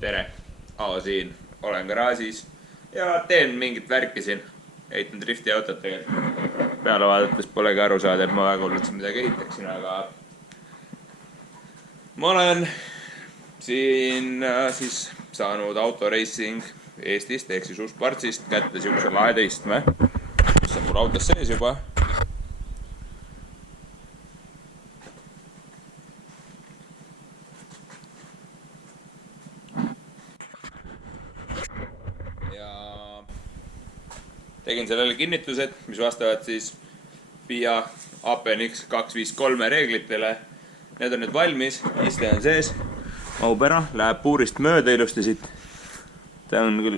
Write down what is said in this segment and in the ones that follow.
tere, Aavo siin, olen garaažis ja teen mingit värki siin. Heitan drifti autot tegelikult. Peale vaadates polegi aru saada, et ma väga hullult midagi ehitaksin, aga ma olen siin siis saanud autoracing Eestist ehk siis Uus-Partsist kätte siukse laheda istme, mis on mul autos sees juba. Tegin sellele kinnitused, mis vastavad siis FIA APNX 253 reeglitele. Need on nüüd valmis, iste on sees, mahub ära, läheb puurist mööda ilusti siit. Ta on küll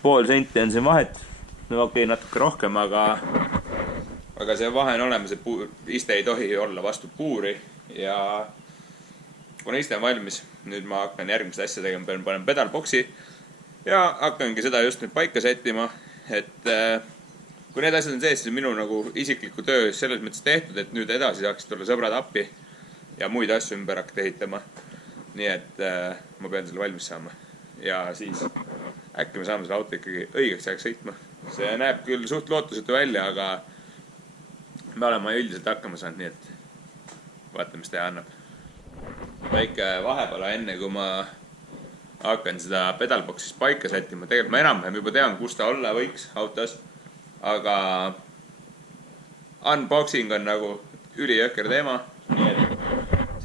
pool senti on siin vahet, no okei, natuke rohkem, aga see vahe on olemas, et iste ei tohi olla vastu puuri. Ja kuna iste on valmis, nüüd ma hakkan järgmist asja tegema, panen pedalboksi ja hakkangi seda just nüüd paika sättima. Et kui need asjad on sees, siis minu nagu isikliku töö selles mõttes tehtud, et nüüd edasi saaks tulla sõbrad appi ja muid asju ümber hakata ehitama. Nii et ma pean selle valmis saama ja siis äkki me saame selle auto ikkagi õigeks ajaks sõitma. See näeb küll suht lootusetu välja, aga me oleme üldiselt hakkama saanud, nii et vaatame, mis teha annab. Väike vahepala enne, kui ma hakkan seda pedalboxis paika sättima. Tegelikult ma enam-vähem juba tean, kus ta olla võiks autos, aga unboxing on nagu ülijõkker teema. Nii et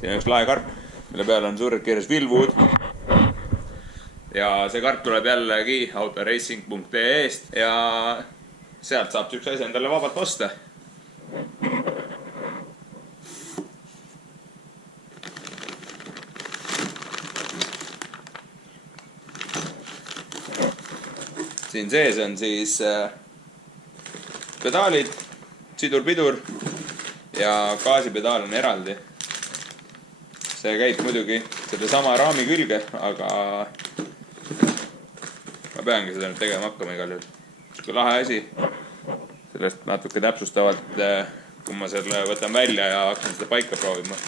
siin on üks lahe karp, mille peal on suur kirjas Willwood. Ja see karp tuleb jällegi autoracing.ee-st ja sealt saab üks asi endale vabalt osta. Siin sees on siis pedaalid, sidur-pidur ja gaasipedaal on eraldi. See käib muidugi selle sama raami külge, aga ma peangi seda nüüd tegema hakkama igal juhul. Kui lahe asi, sellest natuke täpsustavalt, kui ma selle võtan välja ja hakkan seda paika proovima.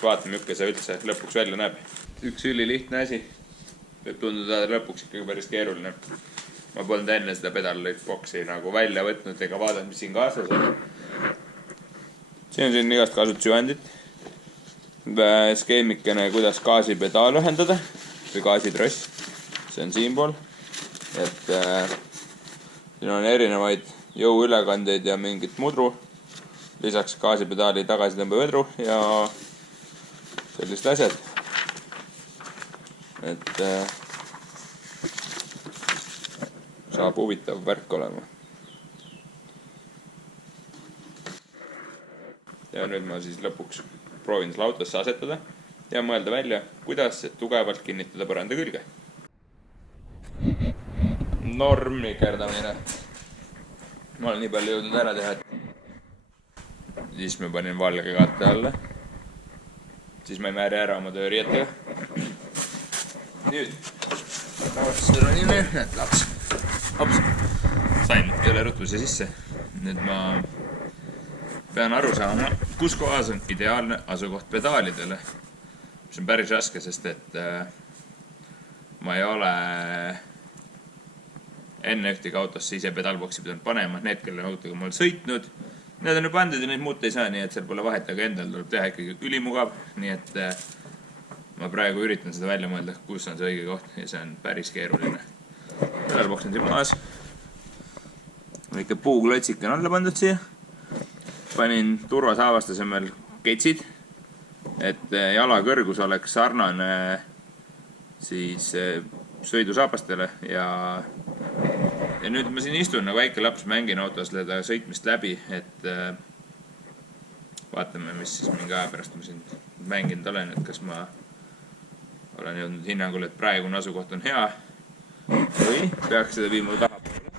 Vaatame, milline see üldse lõpuks välja näeb. Üks ülilihtne asi, võib tunduda lõpuks ikkagi päris keeruline. Ma polnud enne seda pedalboksi nagu välja võtnud ega vaadanud, mis siin kaasas on. Siin on siin igast kasutusjuhendit. Skeemikene, kuidas gaasipedaal ühendada või gaasitross. See on siinpool. Et siin on erinevaid jõuülekandeid ja mingit mudru. Lisaks gaasipedaali tagasitõmbevedru ja sellist asjad. Et saab huvitav värk olema. Ja nüüd ma siis lõpuks proovin selle autosse asetada ja mõelda välja, kuidas tugevalt kinnitada põranda külge. Normi kerdamine. Ma olen nii palju jõudnud ära teha, et siis ma panin valge katte alla. Siis ma ei määri ära oma tööriietega. Nüüd ronime, näed laps. Hops, sain jälle rutluse sisse. Nüüd ma pean aru saama, kus kohas on ideaalne asukoht pedaalidele. Mis on päris raske, sest et ma ei ole enne ühtegi autosse ise pedalboksi pidanud panema. Need, kelle autoga ma olen sõitnud, need on ju pandud ja neid muuta ei saa, nii et seal pole vahet, aga endal tuleb teha ikkagi ülimugav. Nii et ma praegu üritan seda välja mõelda, kus on see õige koht ja see on päris keeruline. Pedalboks on siin maas. Väike puuklotsik on alla pandud siia. Panin turvasaavastasemel ketsid, et jala kõrgus oleks sarnane siis sõidusaapastele ja nüüd ma siin istun nagu väike laps, mängin autos seda sõitmist läbi, et vaatame, mis siis mingi aja pärast ma siin mänginud olen, et kas ma olen jõudnud hinnangul, et praegune asukoht on hea või peaks seda viima tahapoole.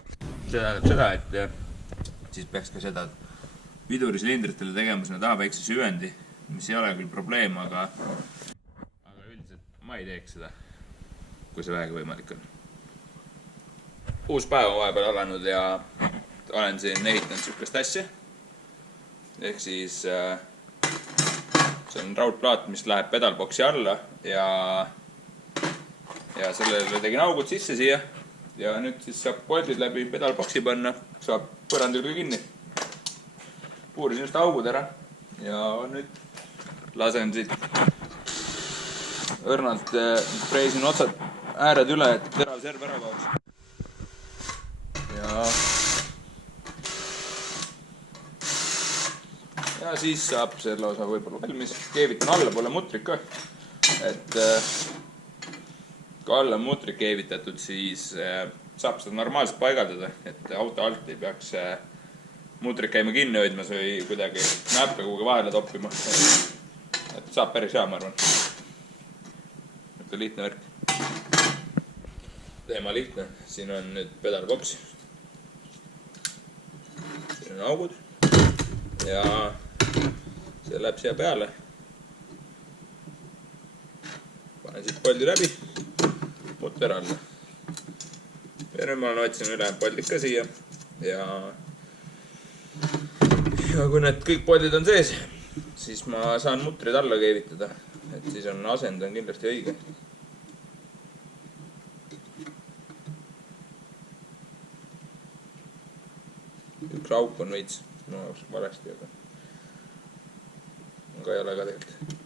See tähendab seda, et siis peaks ka seda vidurisliindritele tegema sinna taha väikse süvendi, mis ei ole küll probleem, aga üldiselt ma ei teeks seda, kui see vähegi võimalik on. Uus päev on vahepeal alanud ja olen siin ehitanud sihukest asja. Ehk siis see on raudplaat, mis läheb pedalboksi alla ja ja sellele tegin augud sisse siia ja nüüd siis saab poldid läbi pedalboksi panna, saab põrandil ka kinni. Puurisin just augud ära ja nüüd lasen siit õrnalt preisin otsad ääred üle, et terav serv ära kaoks. Ja siis saab selle osa võib-olla valmis. Keevitan allapoole mutrit ka, et kui alla mutrit keevitatud, siis saab seda normaalselt paigaldada, et auto alt ei peaks mutrit käima kinni hoidmas või kuidagi näppe kuhugi vahele toppima. Et saab päris hea, ma arvan. Et on lihtne värk. Teema lihtne. Siin on nüüd pedalboks. Siin on augud. Ja see läheb siia peale. Panen siit poldi läbi. Mutter alla. Ja nüüd ma otsin üle poldid ka siia. Ja kui need kõik poldid on sees, siis ma saan mutrid alla keevitada. Et siis on asend on kindlasti õige. Üks auk on veits. No, valesti, aga ei ole ka tegelikult.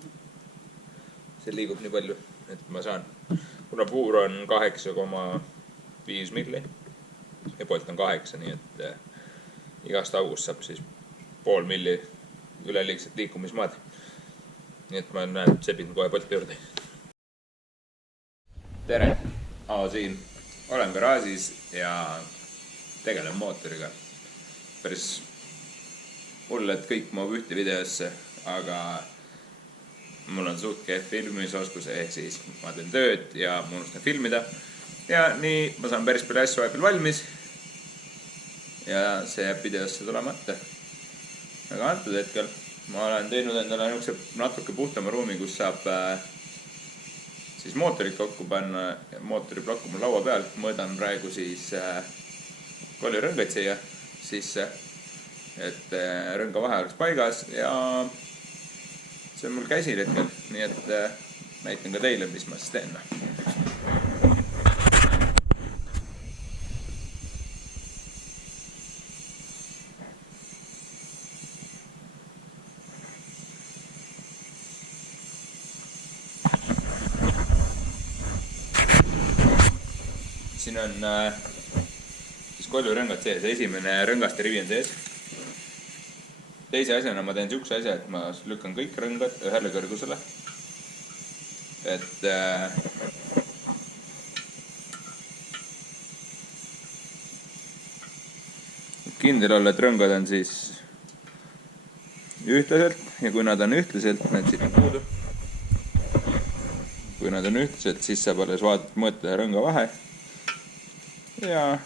See liigub nii palju, et ma saan. Kuna puur on 8,5 milli ja polt on 8, nii et igast august saab siis pool milli üleliigset liikumismaad. Nii et ma näen, sebin kohe polti juurde. Tere! Aavo siin. Olen garaažis ja tegelen mootoriga. Päris hull, et kõik mahub ühte videosse, aga mul on suht kehv filmimisoskus, ehk siis ma teen tööd ja ma unustan filmida. Ja nii ma saan päris palju asju vahepeal valmis ja see jääb videosse tulemata. Aga antud hetkel ma olen teinud endale natuke puhtama ruumi, kus saab siis mootorit kokku panna. Mootoriplokk on mul laua peal, mõõdan praegu siis koolirõngaid siia sisse, et rõnga vahe oleks paigas ja see on mul käsil hetkel, nii et näitan ka teile, mis ma siis teen. Siin on siis koljurõngad sees, esimene rõngaste rivi on sees. Teise asjana ma teen siukse asja, et ma lükkan kõik rõngad ühele kõrgusele. Et kindel olla, et rõngad on siis ühtlaselt ja kui nad on ühtlaselt, need siit on puudu. Kui nad on ühtlaselt, siis saab alles mõõta rõnga vahe. Ja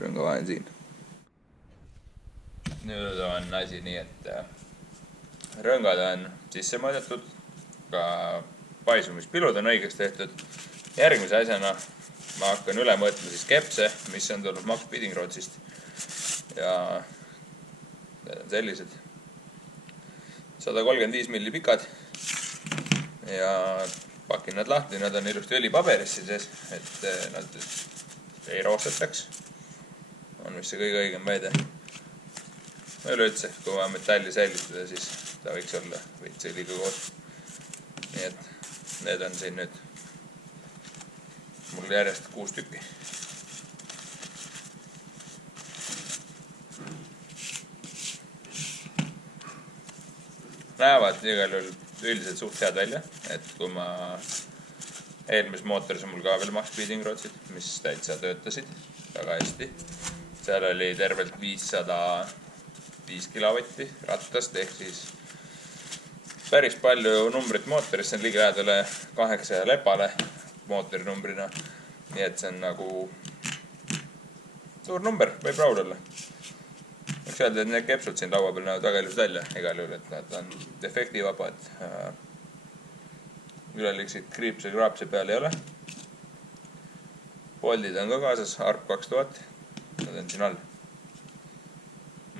rõnga vahe on siin. Nüüd on asi nii, et rõngad on sisse mõõdetud, ka paisumispilud on õigeks tehtud. Järgmise asjana ma hakkan üle mõõtma siis kepse, mis on tulnud Max Pidingrootsist. Ja need on sellised 135 milli pikad ja pakin nad lahti, nad on ilusti õlipaberisse sees, et nad ei roostetaks. On vist see kõige õigem väide. Üleüldse, kui ma metalli säilitada, siis ta võiks olla veits õliga koos. Nii et need on siin nüüd mul järjest 6 tükki. Näevad igal juhul üldiselt suht head välja, et kui ma eelmises mootoris on mul ka veel Max Pidingrootsid, mis täitsa töötasid väga hästi. Seal oli tervelt 505 kilovatti rattast, ehk siis päris palju numbrit mootoris, see on ligi lähedale 8 lepale mootori numbrina. Nii et see on nagu suur number, võib rahul olla. Võiks öelda, et need kepsud siin laua peal näevad väga ilus välja, igal juhul, et nad on defektivabad. Üleliigseid kriipse kraapse peal ei ole. Poldid on ka kaasas, ARP 2000, nad on siin all.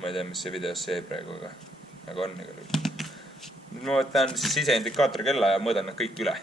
ma ei tea, mis see videos see praegu, aga on igal juhul. Nüüd ma võtan siis siseindikaatori kella ja mõõdan nad kõik üle.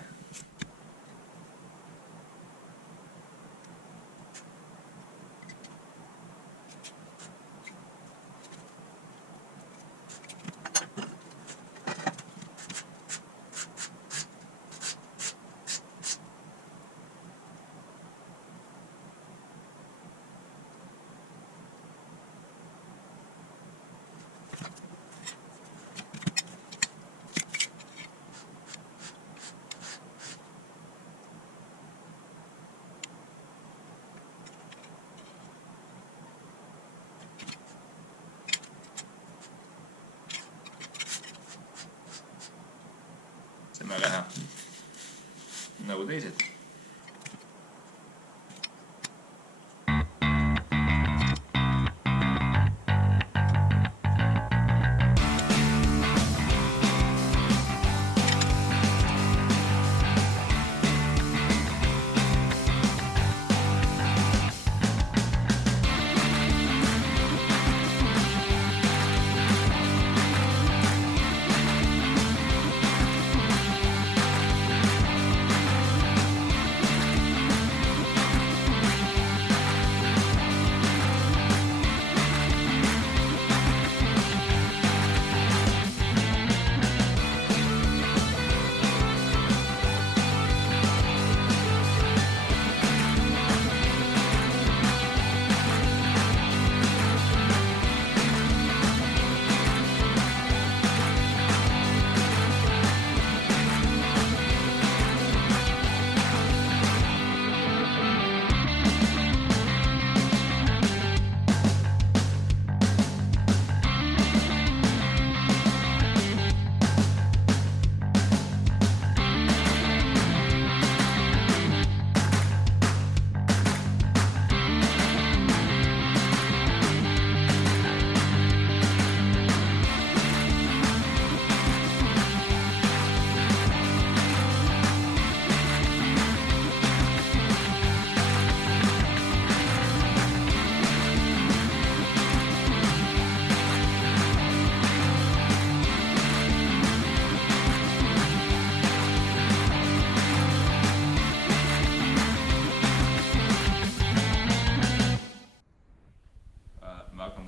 See on väga hea. Nagu teised.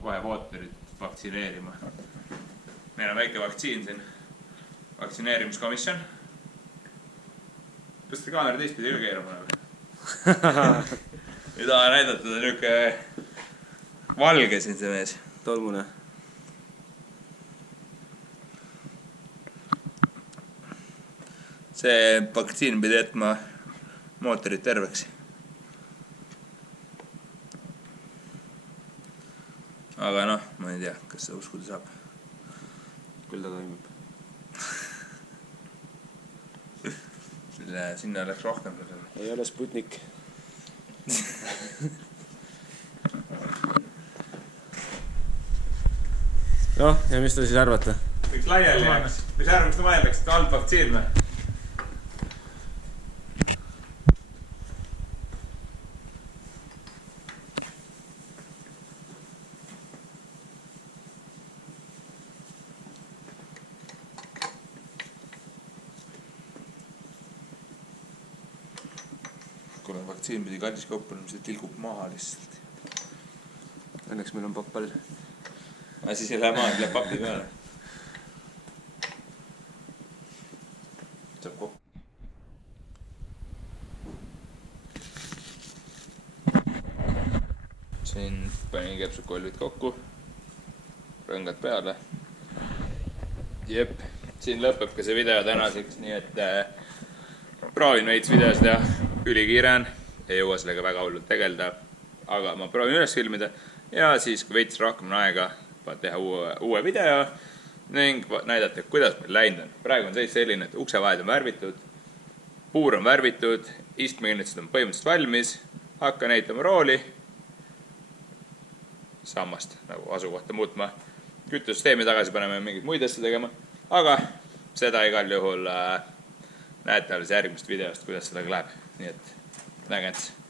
Kohe Waterit vaktsineerima. Meil on väike vaktsiin siin. Vaktsineerimiskomisjon. Kas te kaamera teistpidi üle keerama nagu? Ei taha näidatada niuke valge siin see mees. Tolmune. See vaktsiin pidi jätma mootorid terveks. Aga noh, ma ei tea, kas see uskuda saab. Küll ta toimib. Sinna läks rohkem. Ei ole Sputnik. Noh, ja mis te siis arvate? Võiks laiali jääks. Mis arvamist te mõeldaks, et halb vaktsiin või? Kui vaktsiin pidi kallis kaupa, see tilgub maha lihtsalt. Õnneks meil on pappal. Aga siis ei lähe maha, läheb papi peale. Saab kokku. Siin panin kepsukolvid kokku. Rõngad peale. Jep, siin lõpeb ka see video tänaseks, nii et proovin veits videos teha. Ülikiire on, ei jõua sellega väga hullult tegelda, aga ma proovin üles filmida ja siis kui veits rohkem on aega teha uue video ning näidata, kuidas meil läinud on. Praegu on seis selline, et uksevahed on värvitud, puur on värvitud, istmekinnitused on põhimõtteliselt valmis, hakkan ehitama rooli, sammast nagu asukohta muutma, kütusüsteemi tagasi paneme mingeid muid asju tegema, aga seda igal juhul näete alles järgmist videost, kuidas seda läheb. Nii et nägemist.